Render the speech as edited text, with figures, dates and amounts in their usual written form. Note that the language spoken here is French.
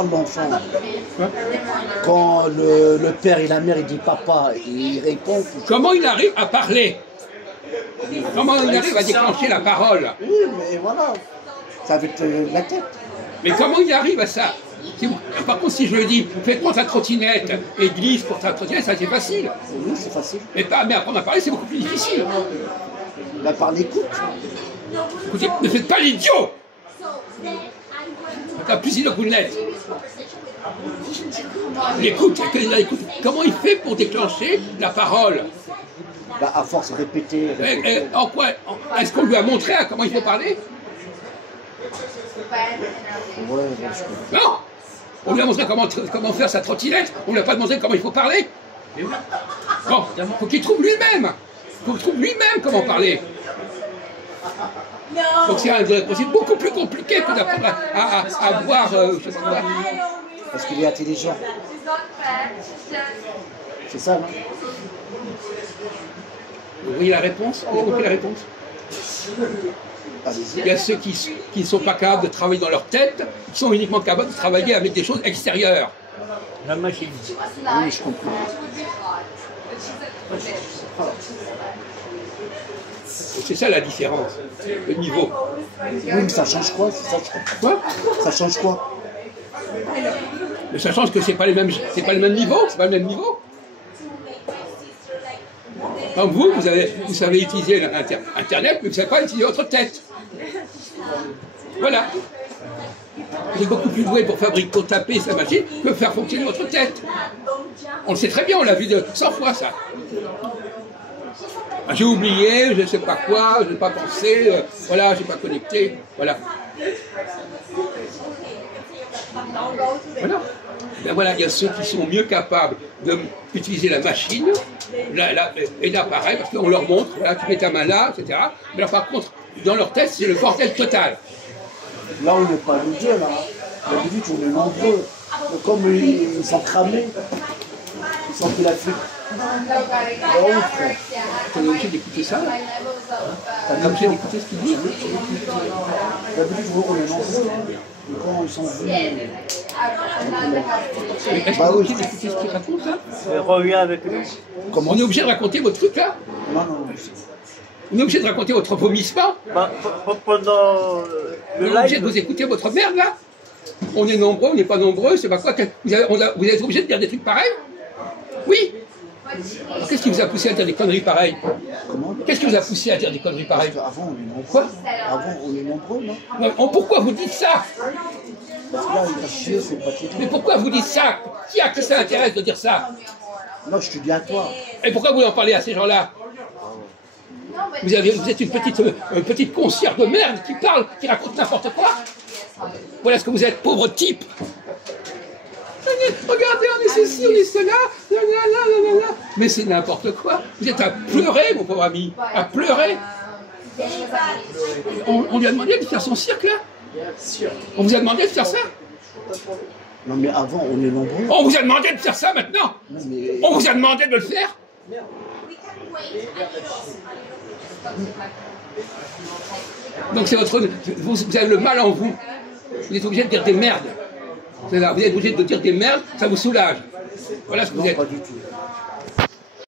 parle l'enfant. Quand le père et la mère il dit papa, il répond. Comment il arrive à parler? Comment il arrive à déclencher la parole? Oui, mais voilà, c'est avec la tête. Mais comment il arrive à ça? Par contre, si je lui dis, fais-moi ta trottinette et glisse pour ta trottinette, ça c'est facile. Oui, c'est facile. Mais apprendre à parler, c'est beaucoup plus difficile. La parole écoute. Écoutez, ne faites pas l'idiot! T'as plus de goulette. L'écoute, comment il fait pour déclencher la parole? Bah, à force de répéter. En quoi? Est-ce qu'on lui a montré à comment il faut parler? Ouais, Non! On lui a montré comment faire sa trottinette, on ne lui a pas demandé comment il faut parler. Bon, il faut qu'il trouve lui-même. Il faut qu'il trouve lui-même comment parler. Donc c'est beaucoup plus compliqué que d'apprendre à boire, je sais pas quoi. Parce qu'il est intelligent. C'est ça, non? Vous voyez la réponse? Vous avez compris la réponse? Il y a ceux qui ne sont pas capables de travailler dans leur tête, qui sont uniquement capables de travailler avec des choses extérieures. La machine. Oui, je comprends. C'est ça la différence, le niveau. Oui, mais ça change quoi? Quoi? Ça change quoi? Mais ça change que c'est pas le même niveau, c'est pas le même niveau. Comme vous savez utiliser Internet, mais vous ne savez pas utiliser votre tête. Voilà. Vous êtes beaucoup plus doué pour taper sa machine que faire fonctionner votre tête. On le sait très bien, on l'a vu 100 fois ça. J'ai oublié, je ne sais pas quoi, je n'ai pas pensé, voilà, je n'ai pas connecté, voilà. Voilà. Ben voilà, il y a ceux qui sont mieux capables d'utiliser la machine et l'appareil, parce qu'on leur montre, voilà, tu mets ta main là, etc. Mais là, par contre, dans leur tête, c'est le bordel total. Là, on n'est pas les deux, là. D'habitude, on est nombreux. Mais comme ils sont cramés, ils sont plus la fuite. Oh, frère. Tu es obligé d'écouter ça, là? Tu es obligé d'écouter ce qu'il dit? D'habitude, on est nombreux. Et quand ils sont venus... Est-ce qu'on est obligé d'écouter ce qu'il raconte, là? Reviens avec nous. On est obligé de raconter votre truc, là? Non, non, On est obligé de raconter votre vomissement? Bah, pendant On est obligé de vous écouter votre merde, là? On est nombreux, on n'est pas nombreux, c'est pas quoi? Vous êtes obligé de dire des trucs pareils? Oui. Qu'est-ce qui vous a poussé à dire des conneries pareilles? Comment? Qu'est-ce qui vous a poussé à dire des conneries pareilles? Avant, on est nombreux. Quoi? Avant, on est nombreux, non? Non, pourquoi vous dites ça? Parce que là, il va chier, c'est pas terrible. Mais pourquoi vous dites ça? Qui a que ça intéresse de dire ça? Non, je te dis à toi. Et pourquoi vous en parlez à ces gens-là? Vous êtes une petite concière de merde qui parle, qui raconte n'importe quoi? Voilà ce que vous êtes, pauvre type! Regardez, on est ceci, on est cela, mais c'est n'importe quoi. Vous êtes à pleurer, mon pauvre ami, à pleurer. On lui a demandé de faire son cirque, là? On vous a demandé de faire ça? Non, mais avant, on est nombreux. On vous a demandé de faire ça maintenant? Non, mais... On vous a demandé de le faire? Donc c'est vous avez le mal en vous. Vous êtes obligé de dire des merdes. Vous êtes obligé de dire des merdes, ça vous soulage. Voilà ce que vous êtes. Pas du tout.